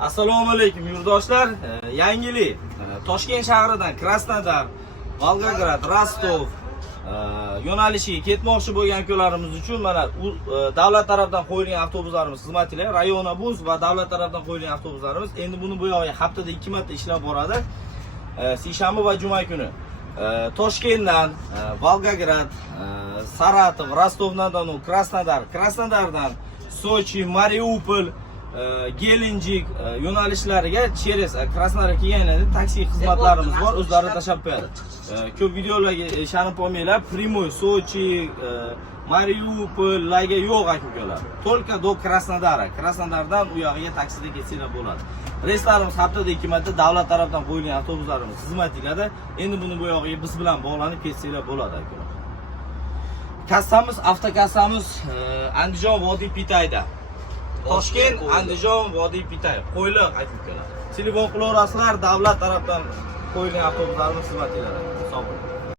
Assalomu alaykum yurtdoshlar. Yangilik Toshkent shahridan Krasnodar, Volgograd, Rostov yo'nalishiga ketmoqchi bo'lgan ukalarimiz uchun mana davlat tomonidan qo'yilgan avtobuslarimiz xizmatiga Rayonobus va davlat tomonidan qo'yilgan avtobuslarimiz endi buni bu yog'iga haftada 2 marta ishlab boradi. Seshanba va juma kuni Toshkentdan, Volgograd, Saratov, Rostov-na-Donu, Krasnodar, Krasnodardan Sochi, Mariupol, Gelenjik yo'nalishlariga через Krasnodarga kelganlarda taksi xizmatlarimiz bor, o'zlari tashab qo'yadi. Ko'p videolarga ishonib olmanglar, Primoy, Sochi, Mariupollarga yo'q aka-ukalar. Только do Krasnodara. Krasnodardan u yoqqa taksida ketsanglar bo'ladi. Reyslarimiz haftada 2 marta davlat tomonidan qo'yilgan avtobuslarimiz xizmatiladi. Endi buni bu yoqqa biz bilan bog'lanib ketsanglar bo'ladi aka. Kassamiz, avtokassamiz Andijon Vodiy Pitayda. Toshkent, Andijon, Vodiy Pitay. Qo'yliq aka-ukalar. Telefon qilaverasizlar, davlat tomonidan qo'yilgan avtobuslarimiz xizmatiladi. Sog' bo'ling.